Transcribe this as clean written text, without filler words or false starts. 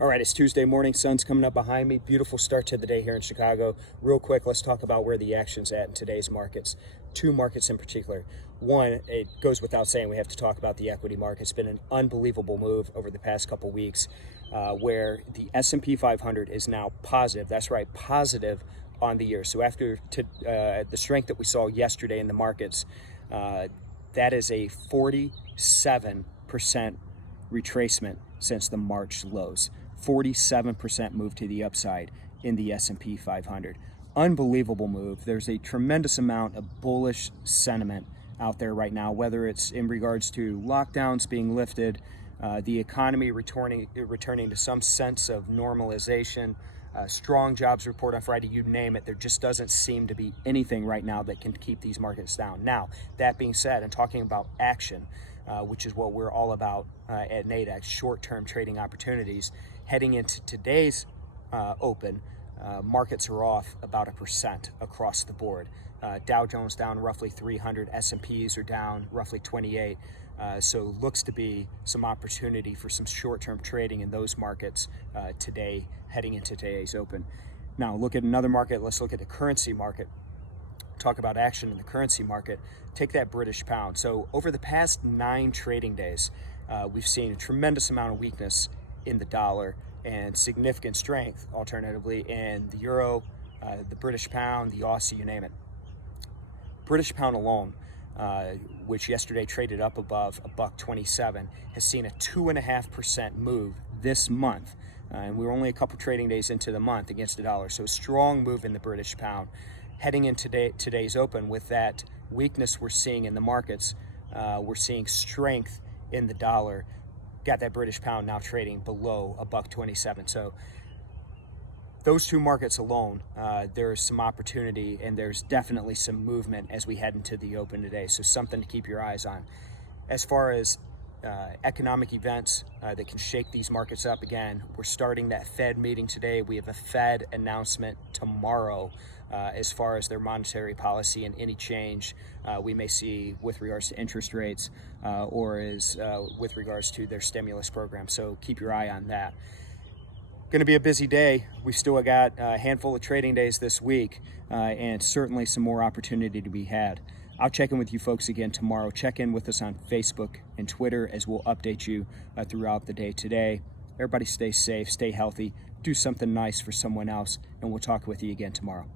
All right, it's Tuesday morning. Sun's coming up behind me. Beautiful start to the day here in Chicago. Real quick, let's talk about where the action's at in today's markets. Two markets in particular. One, it goes without saying, we have to talk about the equity market. It's been an unbelievable move over the past couple weeks where the S&P 500 is now positive. That's right, positive on the year. So after the strength that we saw yesterday in the markets, that is a 47% retracement since the March lows. 47% move to the upside in the S&P 500. Unbelievable move. There's a tremendous amount of bullish sentiment out there right now, whether it's in regards to lockdowns being lifted, the economy returning to some sense of normalization, strong jobs report on Friday, you name it. There just doesn't seem to be anything right now that can keep these markets down. Now, that being said, and talking about action, which is what we're all about at Nadex, short-term trading opportunities. Heading into today's open, markets are off about 1% across the board. Dow Jones down roughly 300, S&Ps are down roughly 28. So looks to be some opportunity for some short-term trading in those markets today, heading into today's open. Now look at another market. Let's look at the currency market. Talk about action in the currency market. Take that British pound. So over the past 9 trading days, we've seen a tremendous amount of weakness in the dollar and significant strength, alternatively, in the euro, the British pound, the Aussie, you name it. British pound alone, which yesterday traded up above $1.27, has seen a 2.5% move this month. And we're only a couple trading days into the month against the dollar. So strong move in the British pound. Heading into today's open, with that weakness we're seeing in the markets, we're seeing strength in the dollar. Got that British pound now trading below $1.27. So those two markets alone, there's some opportunity and there's definitely some movement as we head into the open today. So something to keep your eyes on. As far as economic events that can shake these markets up again, we're starting that Fed meeting today. We have a Fed announcement tomorrow as far as their monetary policy and any change we may see with regards to interest rates or with regards to their stimulus program. So keep your eye on that. Going to be a busy day. We've still got a handful of trading days this week and certainly some more opportunity to be had. I'll check in with you folks again tomorrow. Check in with us on Facebook and Twitter as we'll update you throughout the day today. Everybody stay safe, stay healthy, do something nice for someone else, and we'll talk with you again tomorrow.